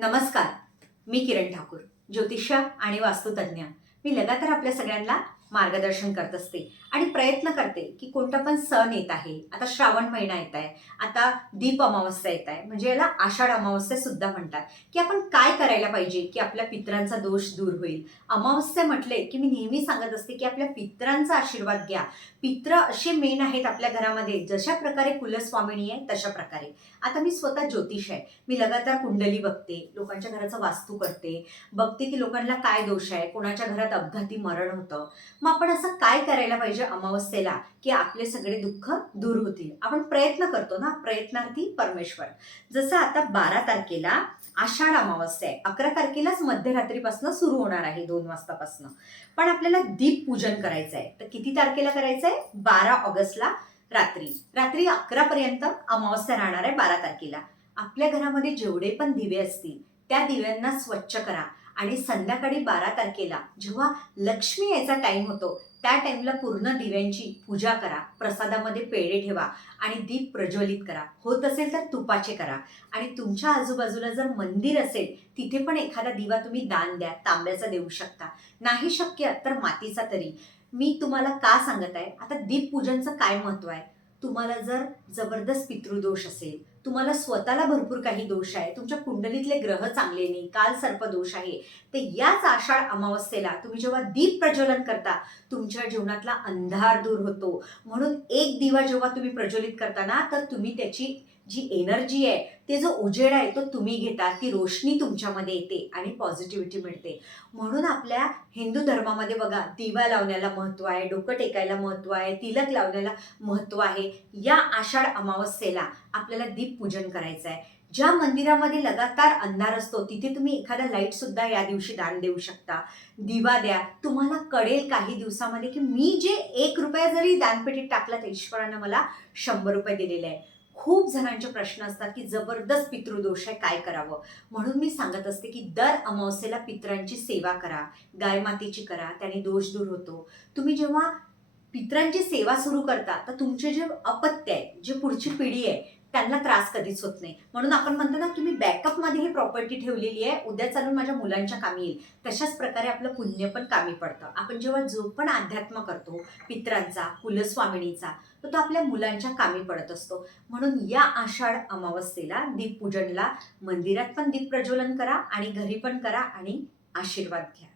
नमस्कार. मी किरण ठाकूर, ज्योतिष्य आणि वास्तुतज्ञ. मी लगातार आपल्या सगळ्यांना मार्गदर्शन करत असते आणि प्रयत्न करते की कोणता पण सण येत आहे. आता श्रावण महिना येत आहे, आता दीप अमावस्या येत आहे, म्हणजे याला आषाढ अमावस्या सुद्धा म्हणतात. की आपण काय करायला पाहिजे की आपल्या पितरांचा दोष दूर होईल. अमावस्या म्हटले की मी नेहमी सांगत असते की आपल्या पितरांचा आशीर्वाद घ्या. पित्र असे मेन आहेत आपल्या घरामध्ये, जशा प्रकारे कुलस्वामिनी आहे तशा प्रकारे. आता मी स्वतः ज्योतिष आहे, मी लगातार कुंडली बघते, लोकांच्या घराचा वास्तू करते, बघते की लोकांना काय दोष आहे, कोणाच्या घरात अपघाती मरण होतं. मग आपण असं काय करायला पाहिजे अमावस्येला की आपले सगळे दुःख दूर होतील. आपण प्रयत्न करतो ना, प्रयत्नार्थी परमेश्वर. जसं आता 12 तारखेला आषाढ अमावस्या आहे, 11 तारखेलाच मध्यरात्रीपासून सुरू होणार आहे, 2 वाजतापासून. पण आपल्याला दीप पूजन करायचं आहे. तर किती तारखेला करायचं आहे? 12 ऑगस्टला रात्री रात्री 11 पर्यंत अमावस्या राहणार आहे. 12 तारखेला आपल्या घरामध्ये जेवढे पण दिवे असतील त्या दिव्यांना स्वच्छ करा आणि संध्याकाळी 12 तारखेला जेव्हा लक्ष्मी यायचा टाइम होतो त्या टाइमला पूर्ण दिव्यांची पूजा करा. प्रसादामध्ये पेढे ठेवा आणि दीप प्रज्वलित करा. होत असेल तर तुपाचे करा. आणि तुमच्या आजूबाजूला जर मंदिर असेल तिथे पण एखादा दिवा तुम्ही दान द्या, तांब्याचा देऊ शकता. नाही शक्य तर मातीचा तरी. मी तुम्हाला का सांगत आहे, आता दीप पूजनचं काय महत्व आहे. तुम्हाला जर जबरदस्त पितृदोष असेल, तुम्हाला स्वतःला भरपूर काही दोष आहे, तुमच्या कुंडलीतले ग्रह चांगले नाही, काल सर्प दोष आहे, तर याच आषाढ अमावस्येला तुम्ही जेव्हा दीप प्रज्वलन करता तुमच्या जीवनातला अंधार दूर होतो. म्हणून एक दिवा जेव्हा तुम्ही प्रज्वलित करता ना, तर तुम्ही त्याची जी एनर्जी आहे, ते जो उजेड आहे तो तुम्ही घेता, ती रोशनी तुमच्यामध्ये येते आणि पॉझिटिव्हिटी मिळते. म्हणून आपल्या हिंदू धर्मामध्ये बघा, दिवा लावण्याला महत्त्व आहे, डोकं टेकायला महत्त्व आहे, तिलक लावण्याला महत्त्व आहे. या आषाढ अमावस्येला आपल्याला दीप पूजन करायचं आहे. ज्या मंदिरामध्ये लगातार अंधार असतो तिथे तुम्ही एखादा लाईट सुद्धा या दिवशी दान देऊ शकता. दिवा द्या. तुम्हाला कळेल काही दिवसामध्ये की मी जे 1 रुपया जरी दानपेटीत टाकला तर ईश्वरानं मला 100 रुपये दिलेले आहे. खूप जणांचे प्रश्न असतात की जबरदस्त पितृदोष आहे, काय करावं. म्हणून मी सांगत असते की दर अमावस्येला पितरांची सेवा करा, गाय मातेची करा, त्याने दोष दूर होतो. तुम्ही जेव्हा पितरांची सेवा सुरू करता तर तुमचे जे अपत्य आहे, जे पुढची पिढी आहे, त्यांना त्रास कधीच होत नाही. म्हणून आपण म्हणतो ना की मी बॅकअपमध्ये ही प्रॉपर्टी ठेवलेली आहे, उद्या चालून माझ्या मुलांच्या कामी येईल. तशाच प्रकारे आपलं पुण्य पण कामी पडतं. आपण जेव्हा जो पण अध्यात्म करतो पितरांचा, कुलस्वामिनीचा, तर तो आपल्या मुलांच्या कामी पडत असतो. म्हणून या आषाढ अमावस्येला दीपपूजनला मंदिरात पण दीप प्रज्वलन करा आणि घरी पण करा आणि आशीर्वाद घ्या.